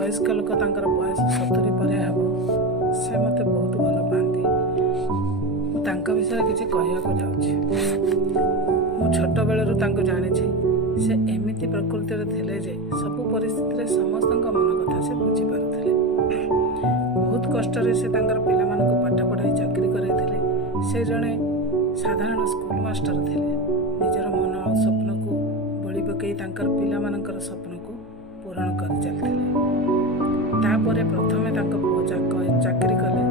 ବୟସ୍କ ଲୋକ ତାଙ୍କର ବୟସ 70 ପରେ ହେବ ସେ ମୋତେ ବହୁତ ଭଲ ପାଆନ୍ତି। ମୁଁ ତାଙ୍କ ବିଷୟରେ କିଛି କହିବାକୁ ଯାଉଛି। ମୁଁ ଛୋଟବେଳରୁ ତାଙ୍କୁ ଜାଣିଛି। ସେ ଏମିତି ପ୍ରକୃତିରେ ଥିଲେ ଯେ ସବୁ ପରିସ୍ଥିତିରେ ସମସ୍ତଙ୍କ ମନ କଥା ସେ ବୁଝିପାରୁଥିଲେ। ବହୁତ କଷ୍ଟରେ ସେ ତାଙ୍କର ପିଲାମାନଙ୍କୁ ପାଠ ପଢ଼ାଇ ଚାକିରି କରାଇଥିଲେ। ସେ ଜଣେ ସାଧାରଣ ସ୍କୁଲ ମାଷ୍ଟର ଥିଲେ। ନିଜର ମନ ଆଉ ସ୍ୱପ୍ନକୁ ବଳି ପକାଇ ତାଙ୍କର ପିଲାମାନଙ୍କର ସ୍ୱପ୍ନକୁ ପୂରଣ କରି ଚାଲିଥିଲେ। ତାପରେ ପ୍ରଥମେ ତାଙ୍କ ପୁଅ ଚାକିରି କଲେ।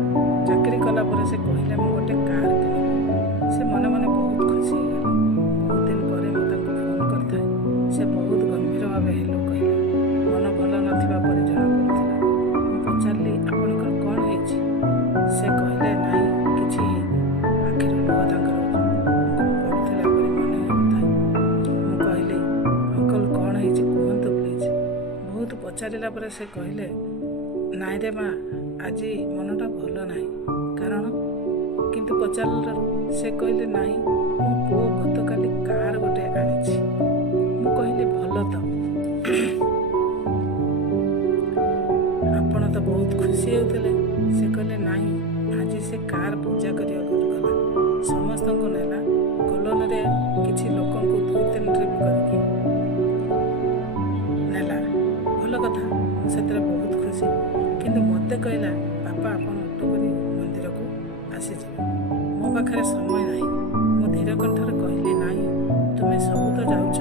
ଚାକିରି କଲା ପରେ ସେ କହିଲେ ମୁଁ ଗୋଟେ କାର୍ କିଣିବି। ସେ ମନେ ମନେ ବହୁତ ଖୁସି ହେଇଗଲେ। ବହୁତ ଦିନ ପରେ ମୁଁ ତାଙ୍କୁ ଫୋନ୍ କରିଥାଏ। ସେ ବହୁତ ଗମ୍ଭୀର ଭାବେ ହେଲୋ କହିଲେ। ମନ ଭଲ ନଥିବା ପରି ଜଣାପଡ଼ୁଥିଲା। ମୁଁ ପଚାରିଲି ଆପଣଙ୍କର କ'ଣ ହେଇଛି? ସେ କହିଲେ ନାଇଁ କିଛି ହେଇନି। ଆଖିରୁ ଲୁହ ତାଙ୍କର ପଡ଼ୁଥିଲା ପରି ମନେ ହେଉଥାଏ। ମୁଁ କହିଲି ଅଙ୍କଲ କ'ଣ ହେଇଛି କୁହନ୍ତୁ ପ୍ଲିଜ୍। ବହୁତ ପଚାରିଲା ପରେ ସେ କହିଲେ ନାଇଁରେ ମା ଆଜି ମନଟା ଭଲ ନାହିଁ। କାରଣ? କିନ୍ତୁ ପଚାରିଲାରୁ ସେ କହିଲେ ନାଇଁ ମୋ ପୁଅ ଗତକାଲି କାର୍ ଗୋଟେ ଆଣିଛି। ମୁଁ କହିଲି ଭଲ ତ ଆପଣ ତ ବହୁତ ଖୁସି ହେଉଥିଲେ। ସେ କହିଲେ ନାଇଁ ଆଜି ସେ କାର୍ ପୂଜା କରିବାକୁ ଗଲା। ସମସ୍ତଙ୍କୁ ନେଲା। କଲୋନୀରେ କିଛି ଲୋକଙ୍କୁ 2-3 ଟ୍ରିପ୍ କରିକି ନେଲା। ଭଲ କଥା। ମୁଁ ସେଥିରେ ବହୁତ ଖୁସି। କିନ୍ତୁ ମୋତେ କହିଲା ବାପା ଆପଣ ଅଟୋ କରି ମନ୍ଦିରକୁ ଆସିଯିବେ। ମୋ ପାଖରେ ସମୟ ନାହିଁ। ମୁଁ ଧୀର କଣ୍ଠରେ କହିଲି ନାଇଁ ତୁମେ ସବୁ ତ ଯାଉଛ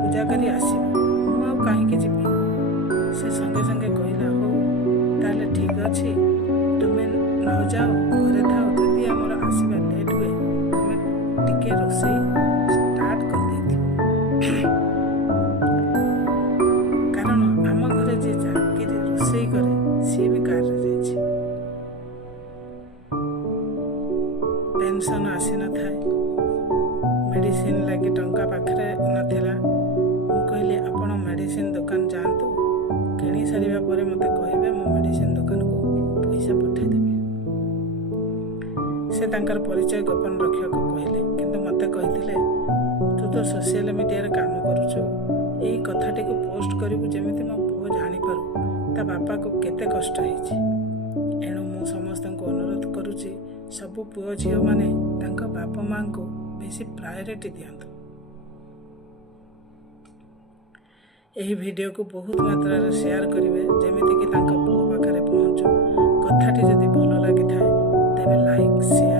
ପୂଜା କରି ଆସିବ। ମୁଁ ଆଉ କାହିଁକି ଯିବି? ସେ ସଙ୍ଗେ ସଙ୍ଗେ କହିଲା ହଉ ତାହେଲେ ଠିକ୍ ଅଛି ତୁମେ ନ ଯାଅ ଘରେ ଥାଅ। ଯଦି ଆମର ଆସିବା ଲେଟ୍ ହୁଏ ତୁମେ ଟିକେ ରୋଷେଇ ଷ୍ଟାର୍ଟ କରିଦେଇଥିବ। କାରଣ ଆମ ଘରେ ଯିଏ ଚାକିରି ରୋଷେଇ କରେ ସିଏ ବି କାରରେ ଯାଇଛି। ପେନ୍ସନ୍ ଆସିନଥାଏ। ମେଡ଼ିସିନ ଲାଗି ଟଙ୍କା ପାଖରେ ନଥିଲା। ମୁଁ କହିଲି ଆପଣ ମେଡ଼ିସିନ ଦୋକାନ ଯାଆନ୍ତୁ। କିଣି ସାରିବା ପରେ ମୋତେ କହିବେ ମୁଁ ମେଡ଼ିସିନ ଦୋକାନକୁ ପଇସା ପଠାଇଦେବି। ସେ ତାଙ୍କର ପରିଚୟ ଗୋପନ ରଖିବାକୁ କହିଲେ। କିନ୍ତୁ ମୋତେ କହିଥିଲେ ତୁ ତ ସୋସିଆଲ ମିଡ଼ିଆରେ କାମ କରୁଛୁ। ଏହି କଥାଟିକୁ ପୋଷ୍ଟ କରିବୁ ଯେମିତି ମୋ ପୁଅ ଜାଣିପାରୁ ତା ବାପାକୁ କେତେ କଷ୍ଟ ହେଇଛି। ଏଣୁ ମୁଁ ସମସ୍ତଙ୍କୁ ଅନୁରୋଧ କରୁଛି ସବୁ ପୁଅ ଝିଅମାନେ ତାଙ୍କ ବାପା ମାଆଙ୍କୁ ବେଶୀ ପ୍ରାୟୋରିଟି ଦିଅନ୍ତୁ। ଏହି ଭିଡ଼ିଓକୁ ବହୁତ ମାତ୍ରାରେ ସେୟାର କରିବେ ଯେମିତିକି ତାଙ୍କ ପୁଅ ପାଖରେ ପହଞ୍ଚୁ। କଥାଟି ଯଦି ଭଲ ଲାଗିଥାଏ ତେବେ ଲାଇକ୍ ସେୟାର